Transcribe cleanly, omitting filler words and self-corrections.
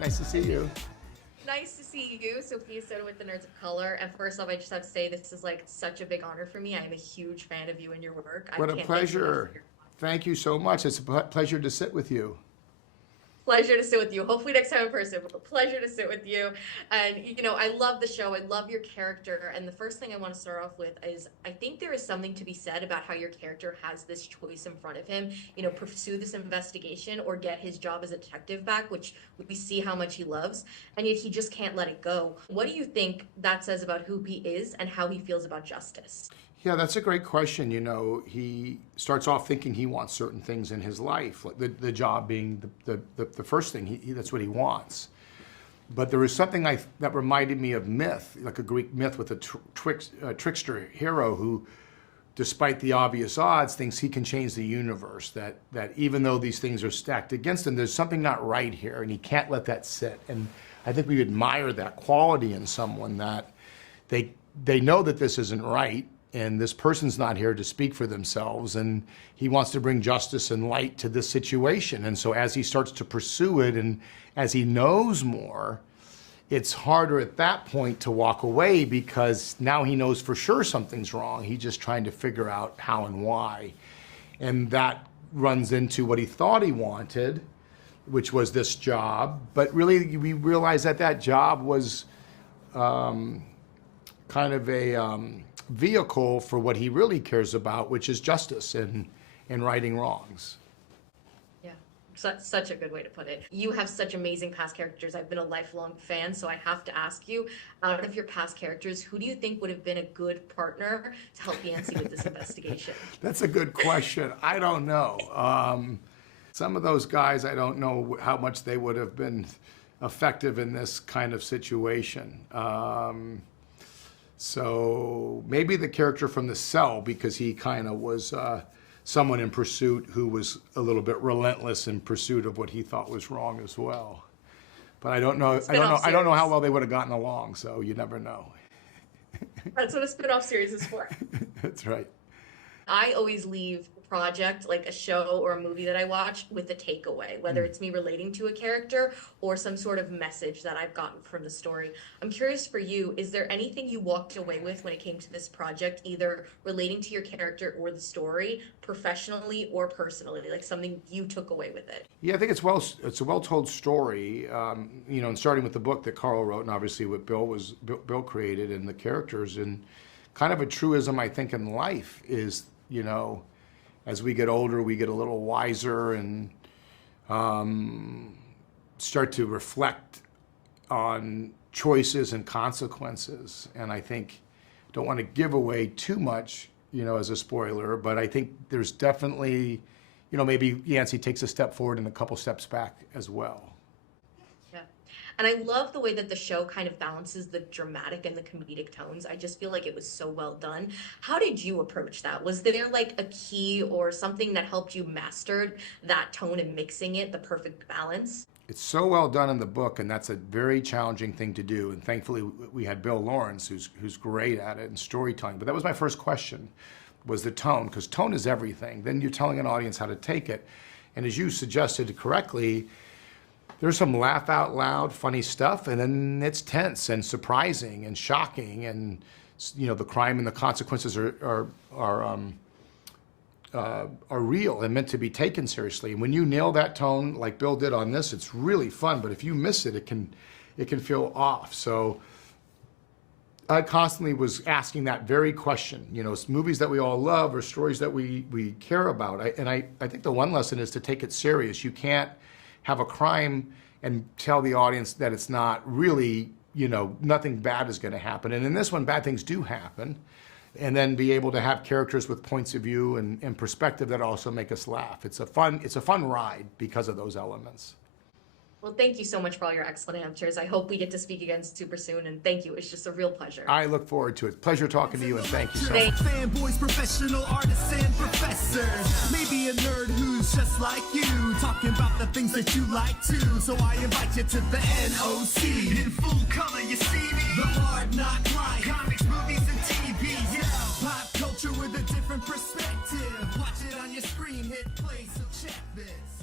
Nice to see you. Nice to see you, Sophia Soto with the Nerds of Color. And first off, I just have to say this is like such a big honor for me. I'm a huge fan of you and your work. What I a can't thank you enough for pleasure. your Thank you so much. It's a pleasure to sit with you. pleasure to sit with you. Hopefully next time in person, but a pleasure to sit with you. And I love the show. I love your character. And the first thing I want to start off with is I think there is something to be said about how your character has this choice in front of him, pursue this investigation or get his job as a detective back, which we see how much he loves, and yet he just can't let it go. What do you think that says about who he is and how he feels about justice? Yeah, that's a great question. He starts off thinking he wants certain things in his life, like the job being the first thing. That's what he wants. But there was something that reminded me of myth, like a Greek myth with a trickster hero who, despite the obvious odds, thinks he can change the universe, that even though these things are stacked against him, there's something not right here, and he can't let that sit. And I think we admire that quality in someone, that they know that this isn't right, and this person's not here to speak for themselves, and he wants to bring justice and light to this situation. And so as he starts to pursue it, and as he knows more, it's harder at that point to walk away, because now he knows for sure something's wrong. He's just trying to figure out how and why. And that runs into what he thought he wanted, which was this job. But really, we realize that job was kind of a vehicle for what he really cares about, which is justice and righting wrongs. Yeah, such a good way to put it. You have such amazing past characters. I've been a lifelong fan, so I have to ask you, out of your past characters, who do you think would have been a good partner to help Yancy with this investigation? That's a good question. I don't know. Some of those guys, I don't know how much they would have been effective in this kind of situation. So maybe the character from The Cell, because he kind of was someone in pursuit who was a little bit relentless in pursuit of what he thought was wrong as well. But I don't know. I don't know how well they would have gotten along. So you never know. That's what a spin-off series is for. That's right. I always leave a project, like a show or a movie that I watch, with a takeaway, whether it's me relating to a character or some sort of message that I've gotten from the story. I'm curious for you, is there anything you walked away with when it came to this project, either relating to your character or the story, professionally or personally, like something you took away with it? Yeah, I think it's a well-told story, and starting with the book that Carl wrote, and obviously what Bill created, and the characters, and kind of a truism I think in life is, as we get older, we get a little wiser and start to reflect on choices and consequences. And I think, don't want to give away too much, as a spoiler, but I think there's definitely, maybe Yancy takes a step forward and a couple steps back as well. And I love the way that the show kind of balances the dramatic and the comedic tones. I just feel like it was so well done. How did you approach that? Was there like a key or something that helped you master that tone and mixing it, the perfect balance? It's so well done in the book, and that's a very challenging thing to do. And thankfully, we had Bill Lawrence, who's great at it, and storytelling. But that was my first question, was the tone, because tone is everything. Then you're telling an audience how to take it. And as you suggested correctly, there's some laugh out loud, funny stuff, and then it's tense and surprising and shocking, and the crime and the consequences are real and meant to be taken seriously. And when you nail that tone, like Bill did on this, it's really fun. But if you miss it, it can feel off. So I constantly was asking that very question. Movies that we all love or stories that we care about. I think the one lesson is to take it serious. You can't have a crime and tell the audience that it's not really, nothing bad is going to happen. And in this one, bad things do happen. And then be able to have characters with points of view and perspective that also make us laugh. It's a fun ride because of those elements. Well, thank you so much for all your excellent answers. I hope we get to speak again super soon, and thank you. It's just a real pleasure. I look forward to it. Pleasure talking to you, and thank you so much. Fanboys, professional artists, and professors. Maybe a nerd who's just like you, talking about the things that you like too. So I invite you to the NOC. In full color, you see me. The hard knock life. Comics, movies, and TV. Yeah. Pop culture with a different perspective. Watch it on your screen, hit play, so check this.